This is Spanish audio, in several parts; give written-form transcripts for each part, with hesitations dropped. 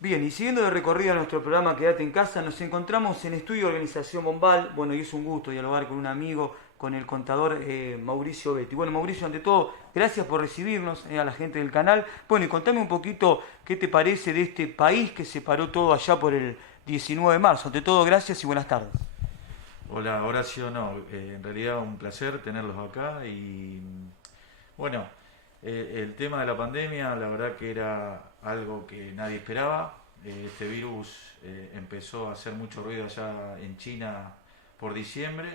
Bien, y siguiendo de recorrido a nuestro programa Quédate en casa, nos encontramos en Estudio Organización Bombal. Bueno, y es un gusto dialogar con un amigo, con el contador Mauricio Betti. Bueno, Mauricio, ante todo, gracias por recibirnos a la gente del canal. Bueno, y contame un poquito qué te parece de este país que se paró todo allá por el 19 de marzo. Ante todo, gracias y buenas tardes. Hola Horacio, no, en realidad un placer tenerlos acá y bueno, el tema de la pandemia la verdad que era algo que nadie esperaba. Este virus empezó a hacer mucho ruido allá en China por diciembre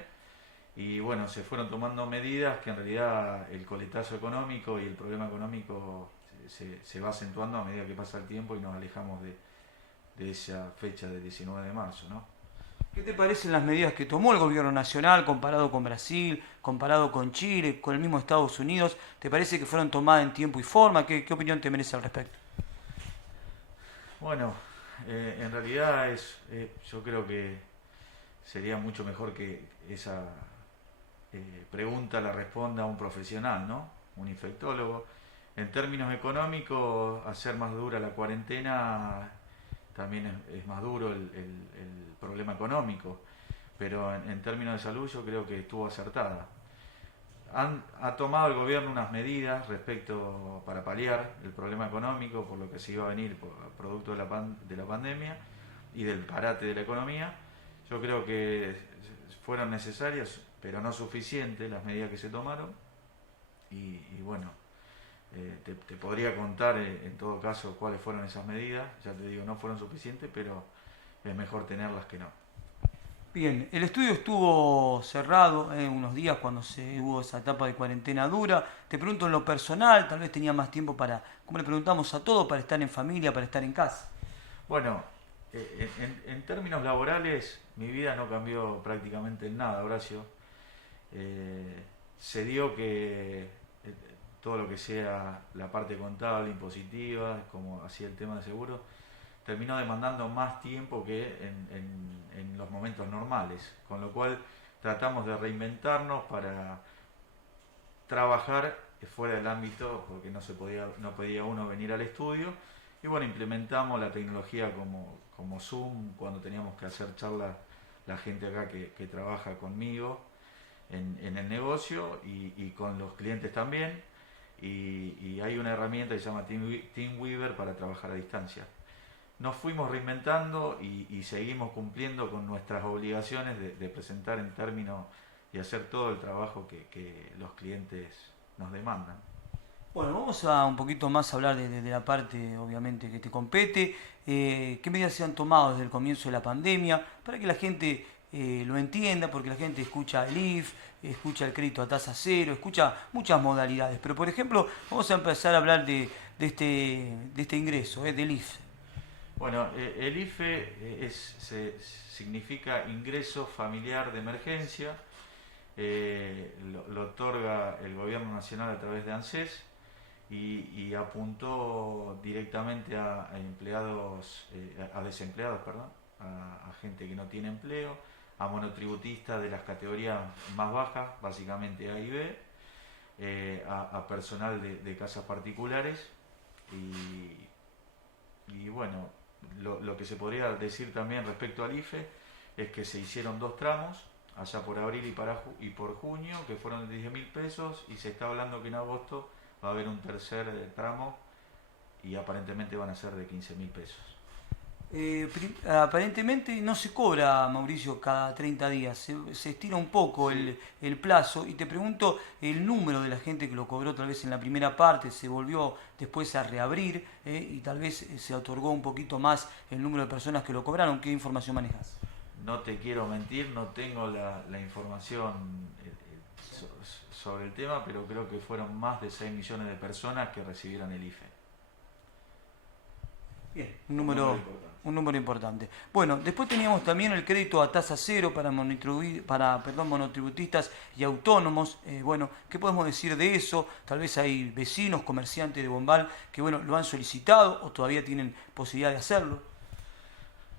y bueno, se fueron tomando medidas que en realidad el coletazo económico y el problema económico se va acentuando a medida que pasa el tiempo y nos alejamos de esa fecha del 19 de marzo, ¿no? ¿Qué te parecen las medidas que tomó el gobierno nacional comparado con Brasil, comparado con Chile, con el mismo Estados Unidos? ¿Te parece que fueron tomadas en tiempo y forma? ¿Qué opinión te merece al respecto? Bueno, en realidad yo creo que sería mucho mejor que esa pregunta la responda un profesional, ¿no? Un infectólogo. En términos económicos, hacer más dura la cuarentena también es más duro el problema económico, pero en términos de salud yo creo que estuvo acertada. Ha tomado el gobierno unas medidas respecto para paliar el problema económico por lo que se iba a venir producto de la pandemia y del parate de la economía. Yo creo que fueron necesarias, pero no suficientes las medidas que se tomaron. Y bueno, te podría contar en todo caso cuáles fueron esas medidas. Ya te digo, no fueron suficientes, pero es mejor tenerlas que no. Bien, el estudio estuvo cerrado unos días cuando se hubo esa etapa de cuarentena dura. Te pregunto en lo personal, tal vez tenía más tiempo para, como le preguntamos a todos, para estar en familia, para estar en casa. Bueno, en términos laborales, mi vida no cambió prácticamente en nada, Horacio. Se dio que todo lo que sea la parte contable, impositiva, como hacía el tema de seguro, terminó demandando más tiempo que en los momentos normales, con lo cual tratamos de reinventarnos para trabajar fuera del ámbito, porque no podía uno venir al estudio, y bueno, implementamos la tecnología como Zoom, cuando teníamos que hacer charlas, la gente acá que trabaja conmigo en el negocio y con los clientes también, y hay una herramienta que se llama Teamweaver para trabajar a distancia. Nos fuimos reinventando y seguimos cumpliendo con nuestras obligaciones de presentar en términos y hacer todo el trabajo que los clientes nos demandan. Bueno, vamos a un poquito más hablar de la parte, obviamente, que te compete. ¿Qué medidas se han tomado desde el comienzo de la pandemia para que la gente lo entienda? Porque la gente escucha el IF, escucha el crédito a tasa cero, escucha muchas modalidades. Pero, por ejemplo, vamos a empezar a hablar de este ingreso, del IF. Bueno, el IFE significa ingreso familiar de emergencia, lo otorga el gobierno nacional a través de ANSES y apuntó directamente a empleados, a desempleados, perdón, a gente que no tiene empleo, a monotributistas de las categorías más bajas, básicamente A y B, a personal de casas particulares y bueno, lo que se podría decir también respecto al IFE es que se hicieron dos tramos, allá por abril y por junio, que fueron de 10.000 pesos, y se está hablando que en agosto va a haber un tercer tramo y aparentemente van a ser de 15.000 pesos. Aparentemente no se cobra, Mauricio, cada 30 días, se estira un poco Sí, el plazo y te pregunto el número de la gente que lo cobró tal vez en la primera parte, se volvió después a reabrir y tal vez se otorgó un poquito más el número de personas que lo cobraron. ¿Qué información manejas? no te quiero mentir, no tengo la información sobre el tema, pero creo que fueron más de 6 millones de personas que recibieron el IFE. Bien, Un número importante. un número importante. Bueno, después teníamos también el crédito a tasa cero para monotributistas y autónomos. Bueno, ¿qué podemos decir de eso? Tal vez hay vecinos, comerciantes de Bombal que bueno, lo han solicitado o todavía tienen posibilidad de hacerlo.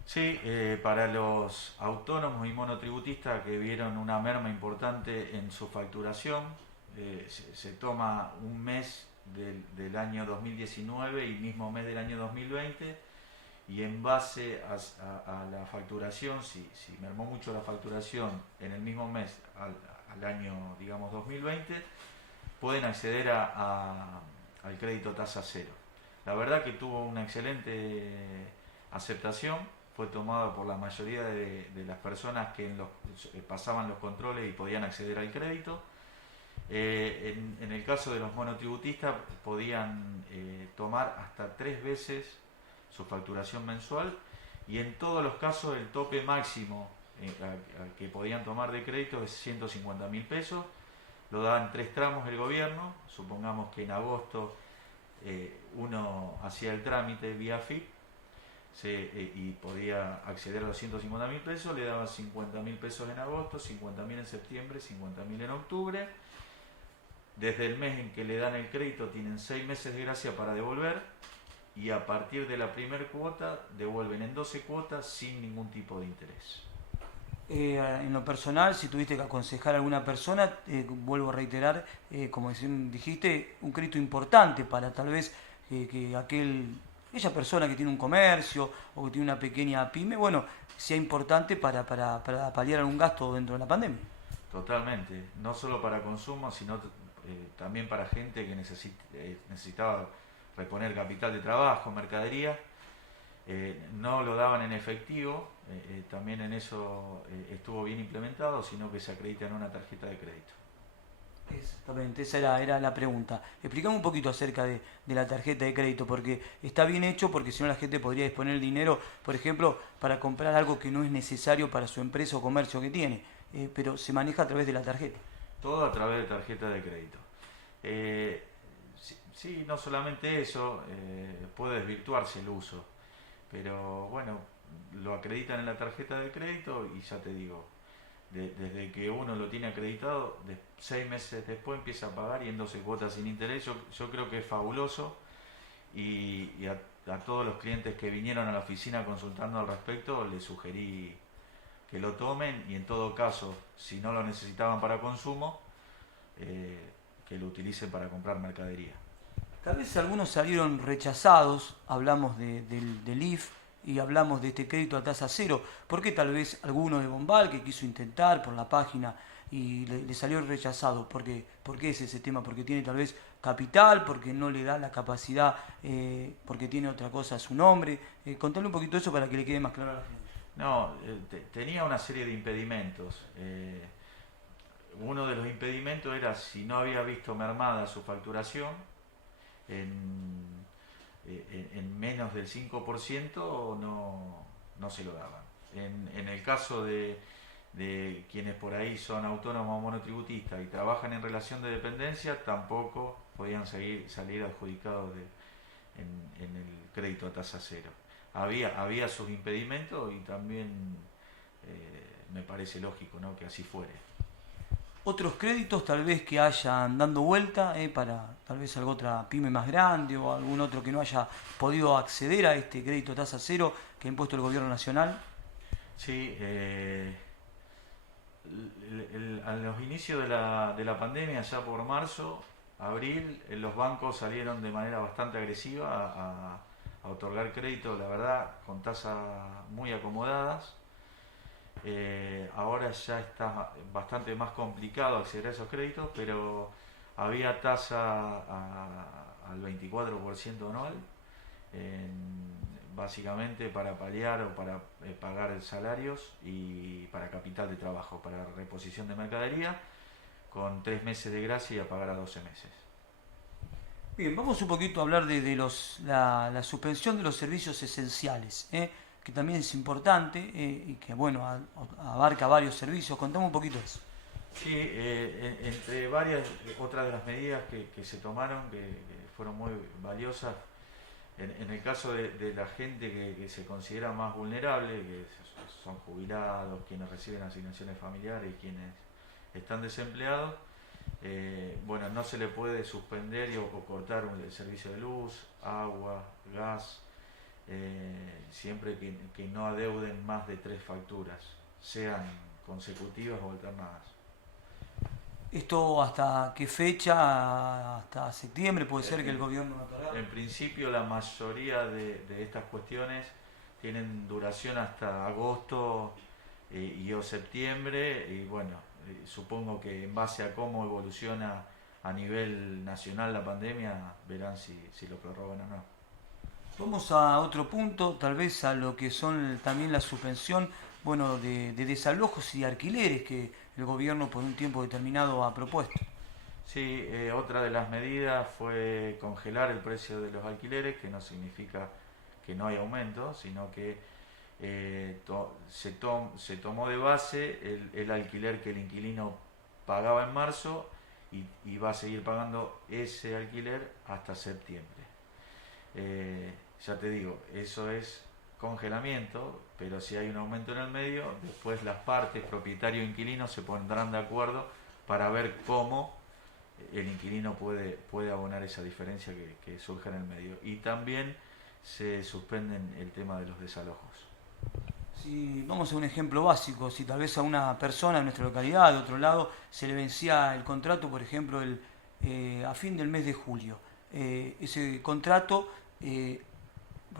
Sí, para los autónomos y monotributistas que vieron una merma importante en su facturación, se toma un mes del año 2019 y mismo mes del año 2020 y en base a la facturación, si mermó mucho la facturación en el mismo mes al año, digamos, 2020, pueden acceder al crédito tasa cero. La verdad que tuvo una excelente aceptación, fue tomado por la mayoría de las personas que pasaban los controles y podían acceder al crédito. En el caso de los monotributistas podían tomar hasta 3 veces su facturación mensual, y en todos los casos el tope máximo al que podían tomar de crédito es 150.000 pesos. Lo daban 3 tramos el gobierno. Supongamos que en agosto uno hacía el trámite vía FIP y podía acceder a los 150.000 pesos, le daban 50.000 pesos en agosto, 50.000 en septiembre, 50.000 en octubre. Desde el mes en que le dan el crédito tienen 6 meses de gracia para devolver, y a partir de la primera cuota devuelven en 12 cuotas sin ningún tipo de interés. En lo personal, si tuviste que aconsejar a alguna persona, vuelvo a reiterar, como dijiste, un crédito importante para tal vez que aquella persona que tiene un comercio o que tiene una pequeña pyme, bueno, sea importante para paliar algún gasto dentro de la pandemia. Totalmente, no solo para consumo, sino también para gente que necesitaba reponer capital de trabajo, mercadería. No lo daban en efectivo, también en eso estuvo bien implementado, sino que se acredita en una tarjeta de crédito. Exactamente, esa era la pregunta. Explicame un poquito acerca de la tarjeta de crédito, porque está bien hecho, porque si no la gente podría disponer el dinero, por ejemplo, para comprar algo que no es necesario para su empresa o comercio que tiene, pero se maneja a través de la tarjeta. Todo a través de tarjeta de crédito. Sí, no solamente eso, puede desvirtuarse el uso, pero bueno, lo acreditan en la tarjeta de crédito y ya te digo, desde que uno lo tiene acreditado, 6 meses después empieza a pagar y en 12 cuotas sin interés. Yo creo que es fabuloso, y a todos los clientes que vinieron a la oficina consultando al respecto les sugerí que lo tomen, y en todo caso, si no lo necesitaban para consumo, que lo utilicen para comprar mercadería. Tal vez algunos salieron rechazados, hablamos del IF y hablamos de este crédito a tasa cero. ¿Por qué tal vez alguno de Bombal que quiso intentar por la página y le salió rechazado? ¿Por qué es ese tema? ¿Porque tiene tal vez capital? ¿Porque no le da la capacidad? ¿Porque tiene otra cosa a su nombre? Contale un poquito eso para que le quede más claro a la gente. No, tenía una serie de impedimentos. Uno de los impedimentos era si no había visto mermada su facturación en menos del 5%, no se lo daban. En el caso de quienes por ahí son autónomos o monotributistas y trabajan en relación de dependencia, tampoco podían salir adjudicados en el crédito a tasa cero. Había sus impedimentos, y también me parece lógico, ¿no?, que así fuere. Otros créditos tal vez que hayan dando vuelta para tal vez alguna otra pyme más grande o algún otro que no haya podido acceder a este crédito a tasa cero que ha impuesto el gobierno nacional. Sí, a los inicios de la pandemia, ya por marzo, abril, los bancos salieron de manera bastante agresiva a otorgar crédito, la verdad, con tasas muy acomodadas. Ahora ya está bastante más complicado acceder a esos créditos, pero había tasa al 24% anual, básicamente para paliar o para pagar salarios y para capital de trabajo, para reposición de mercadería, con 3 meses de gracia y a pagar a 12 meses. Bien, vamos un poquito a hablar de la suspensión de los servicios esenciales, que también es importante y que bueno abarca varios servicios. Contame un poquito de eso. Sí, entre varias otras de las medidas que se tomaron, que fueron muy valiosas, en el caso de la gente que se considera más vulnerable, que son jubilados, quienes reciben asignaciones familiares y quienes están desempleados, bueno, no se le puede suspender o cortar el servicio de luz, agua, gas, siempre que no adeuden más de 3 facturas, sean consecutivas o alternadas. ¿Esto hasta qué fecha? ¿Hasta septiembre puede ser que el gobierno va a cargar? En principio, la mayoría de estas cuestiones tienen duración hasta agosto y o septiembre, y bueno, supongo que en base a cómo evoluciona a nivel nacional la pandemia, verán si lo prorrogan o no. Vamos a otro punto, tal vez a lo que son también la suspensión, bueno, de desalojos y alquileres que el gobierno por un tiempo determinado ha propuesto. Sí, otra de las medidas fue congelar el precio de los alquileres, que no significa que no hay aumento, sino que se tomó de base el alquiler que el inquilino pagaba en marzo y va a seguir pagando ese alquiler hasta septiembre. Ya te digo, eso es congelamiento, pero si hay un aumento en el medio, después las partes, propietario e inquilino, se pondrán de acuerdo para ver cómo el inquilino puede abonar esa diferencia que surja en el medio. Y también se suspenden el tema de los desalojos. Si vamos a un ejemplo básico, si tal vez a una persona en nuestra localidad, de otro lado, se le vencía el contrato, por ejemplo, a fin del mes de julio. Ese contrato,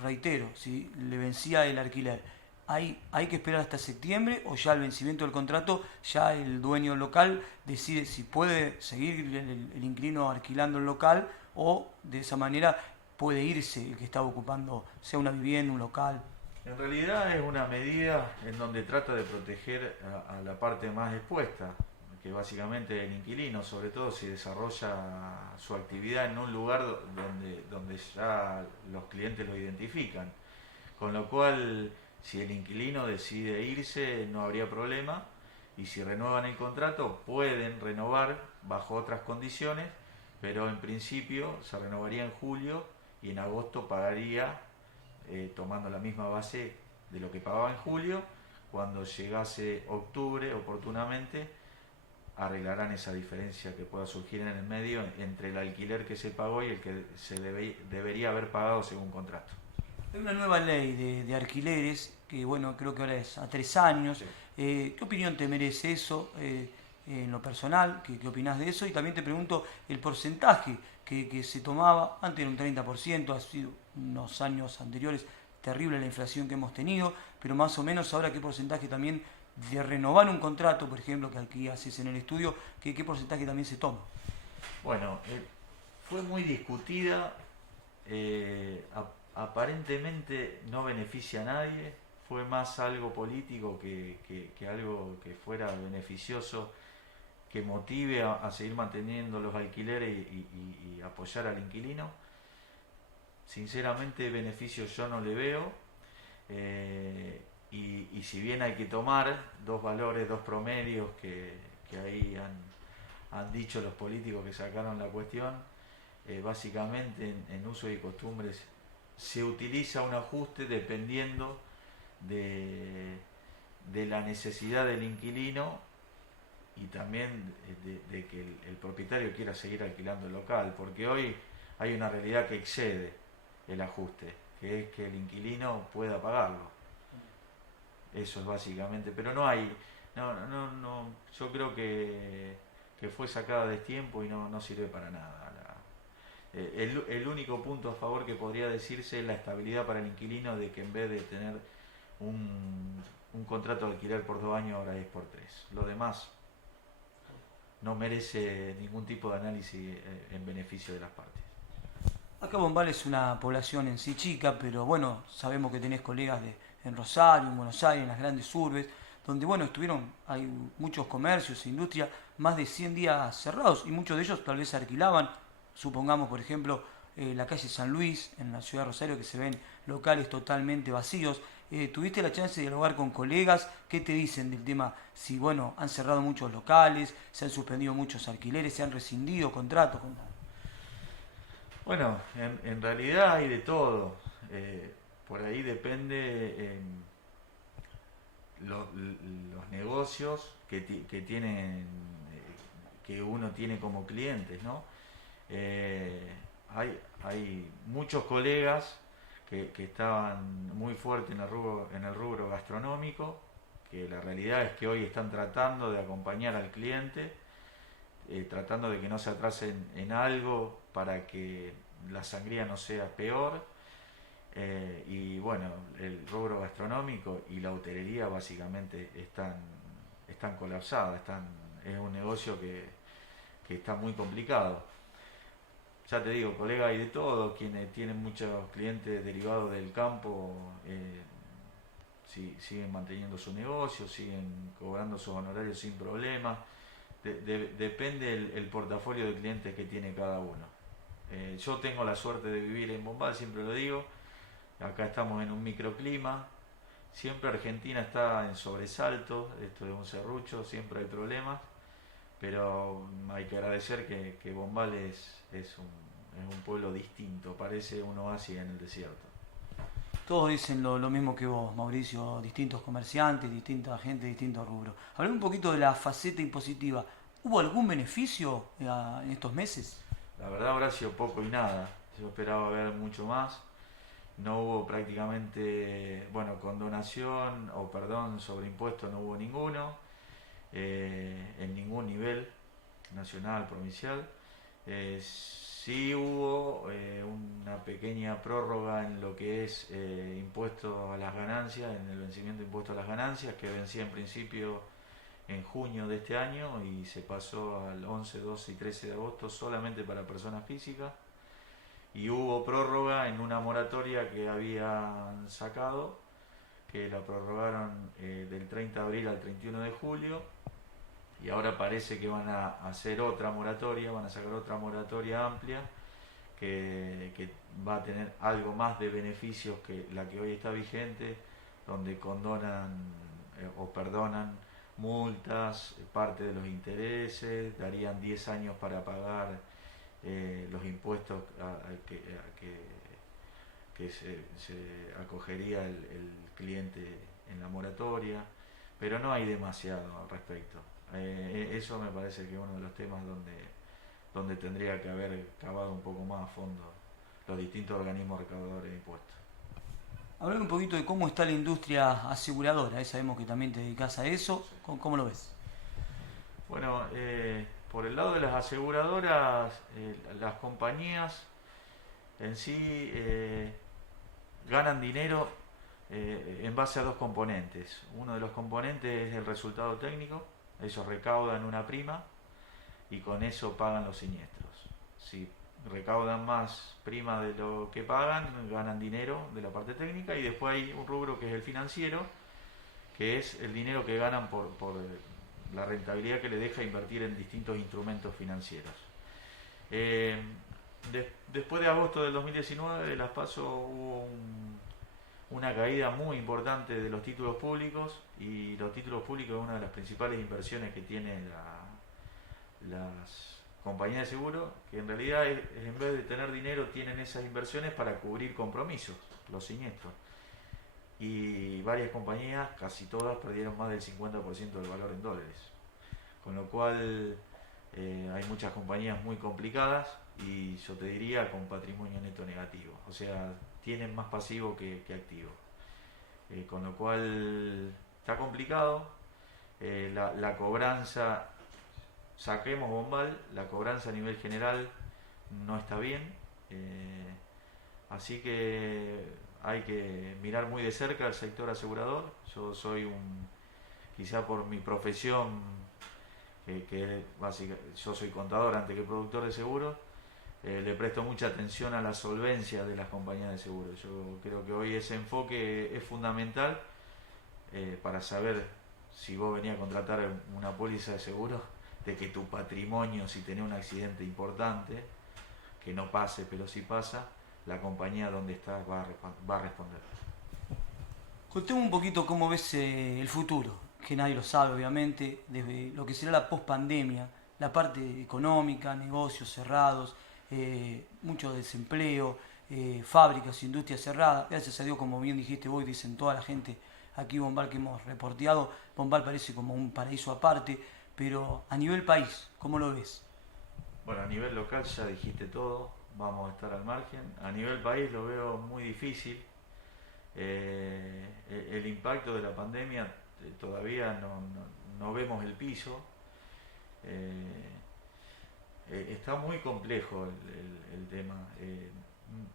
reitero, si le vencía el alquiler, ¿hay que esperar hasta septiembre o ya al vencimiento del contrato ya el dueño local decide si puede seguir el inquilino alquilando el local o de esa manera puede irse el que estaba ocupando, sea una vivienda, un local? En realidad es una medida en donde trata de proteger a la parte más expuesta, que básicamente el inquilino, sobre todo si desarrolla su actividad en un lugar donde ya los clientes lo identifican. Con lo cual, si el inquilino decide irse, no habría problema, y si renuevan el contrato, pueden renovar bajo otras condiciones, pero en principio se renovaría en julio y en agosto pagaría tomando la misma base de lo que pagaba en julio. Cuando llegase octubre, oportunamente, arreglarán esa diferencia que pueda surgir en el medio entre el alquiler que se pagó y el que debería haber pagado según contrato. Hay una nueva ley de alquileres que, bueno, creo que ahora es a 3 años. Sí. ¿Qué opinión te merece eso en lo personal? ¿Qué opinás de eso? Y también te pregunto el porcentaje que se tomaba, antes era un 30%, ha sido unos años anteriores terrible la inflación que hemos tenido, pero más o menos ahora qué porcentaje también de renovar un contrato, por ejemplo, que aquí haces en el estudio, qué porcentaje también se toma. Bueno, fue muy discutida, aparentemente no beneficia a nadie, fue más algo político que algo que fuera beneficioso, que motive a seguir manteniendo los alquileres y apoyar al inquilino. Sinceramente beneficios yo no le veo, y si bien hay que tomar dos valores, dos promedios que ahí han dicho los políticos que sacaron la cuestión, básicamente en uso y costumbres se utiliza un ajuste dependiendo de la necesidad del inquilino y también de que el propietario quiera seguir alquilando el local, porque hoy hay una realidad que excede el ajuste, que es que el inquilino pueda pagarlo. Eso es básicamente, pero no hay, no, yo creo que fue sacada de tiempo y no sirve para nada. El único punto a favor que podría decirse es la estabilidad para el inquilino, de que en vez de tener un contrato de alquiler por 2 años, ahora es por 3. Lo demás no merece ningún tipo de análisis en beneficio de las partes. Acá Bombal es una población en sí chica, pero bueno, sabemos que tenés colegas en Rosario, en Buenos Aires, en las grandes urbes, donde bueno, hay muchos comercios, industria, más de 100 días cerrados y muchos de ellos tal vez se alquilaban. Supongamos, por ejemplo, la calle San Luis, en la ciudad de Rosario, que se ven locales totalmente vacíos. ¿Tuviste la chance de dialogar con colegas? ¿Qué te dicen del tema? Si, bueno, han cerrado muchos locales, se han suspendido muchos alquileres, se han rescindido contratos. Bueno, en realidad hay de todo. Por ahí depende los negocios que tienen, que uno tiene como clientes, ¿no? Hay muchos colegas que estaban muy fuertes en el rubro gastronómico, que la realidad es que hoy están tratando de acompañar al cliente, tratando de que no se atrasen en algo para que la sangría no sea peor. Y bueno, el rubro gastronómico y la hotelería básicamente están colapsadas, es un negocio que está muy complicado. Ya te digo, colega, hay de todo, quienes tienen muchos clientes derivados del campo, siguen manteniendo su negocio, siguen cobrando sus honorarios sin problemas. Depende el portafolio de clientes que tiene cada uno. Yo tengo la suerte de vivir en Bombal, siempre lo digo. Acá estamos en un microclima. Siempre Argentina está en sobresalto. Esto es un serrucho, siempre hay problemas. Pero hay que agradecer que Bombal es un pueblo distinto. Parece un oasis en el desierto. Todos dicen lo mismo que vos, Mauricio, distintos comerciantes, distinta gente, distintos rubros. Hablame un poquito de la faceta impositiva. ¿Hubo algún beneficio en estos meses? La verdad, Horacio, poco y nada. Yo esperaba ver mucho más. No hubo prácticamente, bueno, condonación o perdón sobre impuestos no hubo ninguno, en ningún nivel, nacional, provincial. Sí hubo una pequeña prórroga en lo que es impuesto a las ganancias, en el vencimiento de impuesto a las ganancias, que vencía en principio en junio de este año y se pasó al 11, 12 y 13 de agosto solamente para personas físicas. Y hubo prórroga en una moratoria que habían sacado, que la prorrogaron del 30 de abril al 31 de julio, y ahora parece que van a hacer otra moratoria, van a sacar otra moratoria amplia, que va a tener algo más de beneficios que la que hoy está vigente, donde condonan o perdonan multas, parte de los intereses, darían 10 años para pagar los impuestos que se acogería el cliente en la moratoria, pero no hay demasiado al respecto. Eso me parece que es uno de los temas donde tendría que haber cavado un poco más a fondo los distintos organismos recaudadores de impuestos. Hablame un poquito de cómo está la industria aseguradora. Sabemos que también te dedicas a eso. Sí. ¿Cómo lo ves? Bueno, por el lado de las aseguradoras, las compañías en sí ganan dinero en base a dos componentes. Uno de los componentes es el resultado técnico, ellos recaudan una prima y con eso pagan los siniestros. Si recaudan más prima de lo que pagan, ganan dinero de la parte técnica, y después hay un rubro que es el financiero, que es el dinero que ganan por la rentabilidad que le deja invertir en distintos instrumentos financieros. Después de agosto del 2019, de las PASO, hubo una caída muy importante de los títulos públicos, y los títulos públicos es una de las principales inversiones que tienen las compañías de seguro, que en realidad en vez de tener dinero tienen esas inversiones para cubrir compromisos, los siniestros. Y varias compañías, casi todas, perdieron más del 50% del valor en dólares. Con lo cual hay muchas compañías muy complicadas y yo te diría con patrimonio neto negativo. O sea, tienen más pasivo que activo. Con lo cual está complicado. La cobranza, saquemos Bombal, la cobranza a nivel general no está bien. Así que hay que mirar muy de cerca el sector asegurador. Yo soy quizá por mi profesión, yo soy contador antes que productor de seguros, le presto mucha atención a la solvencia de las compañías de seguros. Yo creo que hoy ese enfoque es fundamental para saber si vos venías a contratar una póliza de seguro, de que tu patrimonio, si tenés un accidente importante, que no pase, pero si pasa, la compañía donde estás va a responder. Contame un poquito cómo ves el futuro, que nadie lo sabe obviamente, desde lo que será la post-pandemia, la parte económica, negocios cerrados, mucho desempleo, fábricas, industrias cerradas. Gracias a Dios, como bien dijiste vos, dicen toda la gente aquí Bombal que hemos reporteado, Bombal parece como un paraíso aparte, pero a nivel país, ¿cómo lo ves? Bueno, a nivel local ya dijiste todo, vamos a estar al margen. A nivel país lo veo muy difícil. El impacto de la pandemia todavía no vemos el piso. Está muy complejo el tema.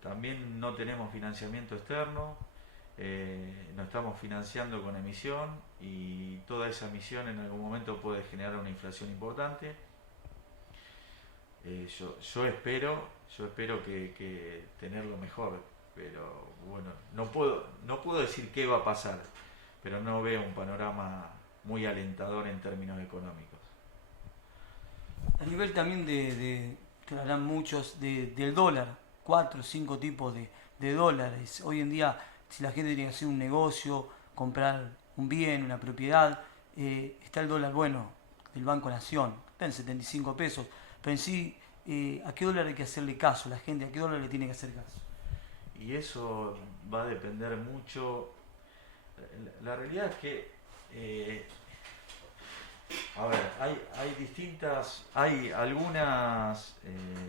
también no tenemos financiamiento externo, nos estamos financiando con emisión y toda esa emisión en algún momento puede generar una inflación importante. Yo espero que tenerlo mejor, pero bueno, no puedo decir qué va a pasar, pero no veo un panorama muy alentador en términos económicos. A nivel también que hablan muchos del dólar, 4 o 5 tipos de dólares. Hoy en día, si la gente tiene que hacer un negocio, comprar un bien, una propiedad, está el dólar bueno del Banco Nación, está en 75 pesos. Pero en sí, ¿a qué dólar hay que hacerle caso? La gente, ¿a qué dólar le tiene que hacer caso? Y eso va a depender mucho. La realidad es que, a ver, hay algunas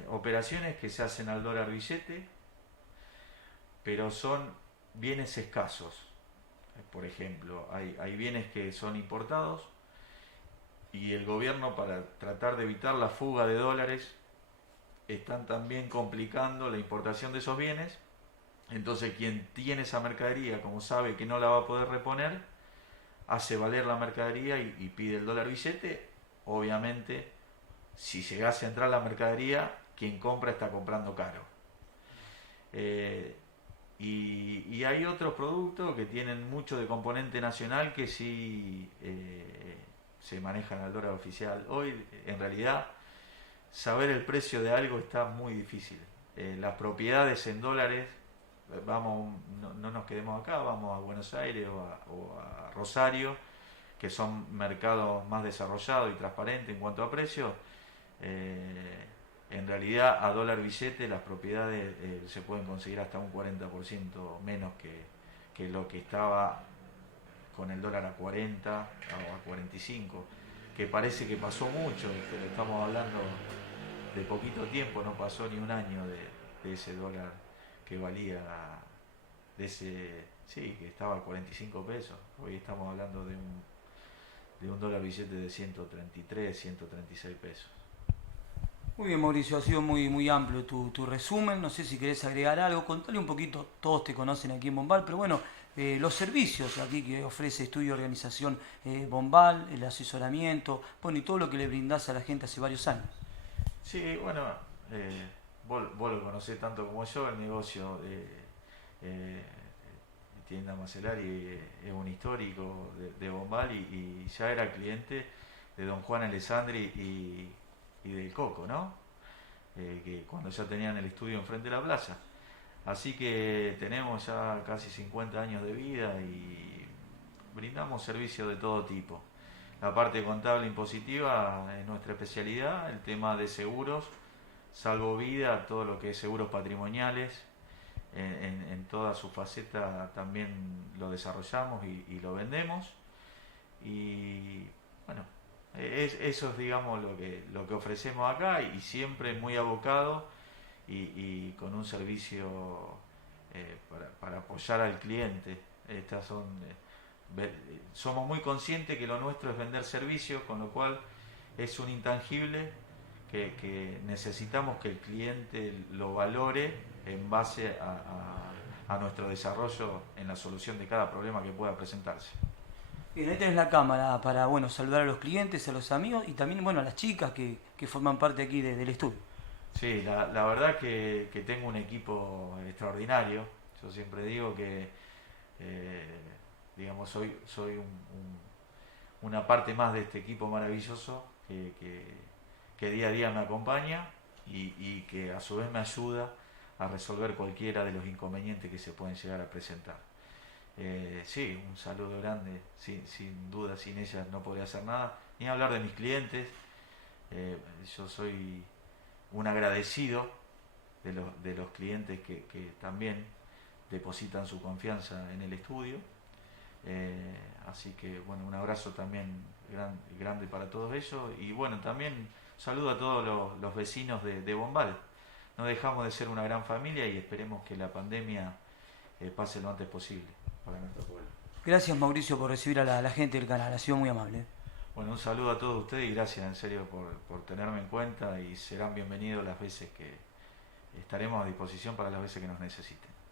operaciones que se hacen al dólar billete, pero son bienes escasos. Por ejemplo, hay bienes que son importados y el gobierno, para tratar de evitar la fuga de dólares, están también complicando la importación de esos bienes. Entonces quien tiene esa mercadería, como sabe que no la va a poder reponer, hace valer la mercadería y pide el dólar billete. Obviamente, si llegase a entrar la mercadería, quien compra está comprando caro. Y hay otros productos que tienen mucho de componente nacional que sí se manejan al dólar oficial. Hoy, en realidad, saber el precio de algo está muy difícil. Las propiedades en dólares, no nos quedemos acá, vamos a Buenos Aires o a Rosario, que son mercados más desarrollados y transparentes en cuanto a precios. En realidad, a dólar billete las propiedades se pueden conseguir hasta un 40% menos que lo que estaba con el dólar a 40 o a 45, que parece que pasó mucho, pero estamos hablando de poquito tiempo, no pasó ni un año de ese dólar que valía, sí, que estaba a 45 pesos. Hoy estamos hablando de un dólar billete de 133, 136 pesos. Muy bien, Mauricio, ha sido muy amplio tu resumen. No sé si querés agregar algo, contale un poquito. Todos te conocen aquí en Bombal, pero bueno, los servicios aquí que ofrece Estudio Organización Bombal, el asesoramiento, bueno, y todo lo que le brindás a la gente hace varios años. Sí, bueno, vos lo conocés tanto como yo. El negocio de Tienda Macelari es un histórico de Bombal y ya era cliente de don Juan Alessandri y del Coco, ¿no? Que cuando ya tenían el estudio enfrente de la plaza. Así que tenemos ya casi 50 años de vida y brindamos servicios de todo tipo. La parte contable impositiva es nuestra especialidad, el tema de seguros, salvo vida, todo lo que es seguros patrimoniales, en toda su faceta también lo desarrollamos y lo vendemos. Y bueno, eso es, digamos, lo que ofrecemos acá, y siempre muy abocado y con un servicio para apoyar al cliente. Estas son, somos muy conscientes que lo nuestro es vender servicios, con lo cual es un intangible que necesitamos que el cliente lo valore en base a nuestro desarrollo en la solución de cada problema que pueda presentarse. Bien, ahí tenés la cámara para, bueno, saludar a los clientes, a los amigos y también, bueno, a las chicas que forman parte aquí del estudio. Sí, la verdad que tengo un equipo extraordinario. Yo siempre digo que, digamos, soy una parte más de este equipo maravilloso que día a día me acompaña y que a su vez me ayuda a resolver cualquiera de los inconvenientes que se pueden llegar a presentar. Sí, un saludo grande, sin duda, sin ellas no podría hacer nada, ni hablar de mis clientes. Yo soy un agradecido de los clientes que también depositan su confianza en el estudio. Así que bueno, un abrazo también grande para todos ellos, y bueno, también saludo a todos los vecinos de Bombal. No dejamos de ser una gran familia y esperemos que la pandemia pase lo antes posible para nuestro pueblo. Gracias, Mauricio, por recibir a la gente del canal, ha sido muy amable. Bueno, un saludo a todos ustedes y gracias en serio por tenerme en cuenta, y serán bienvenidos las veces estaremos a disposición para las veces que nos necesiten.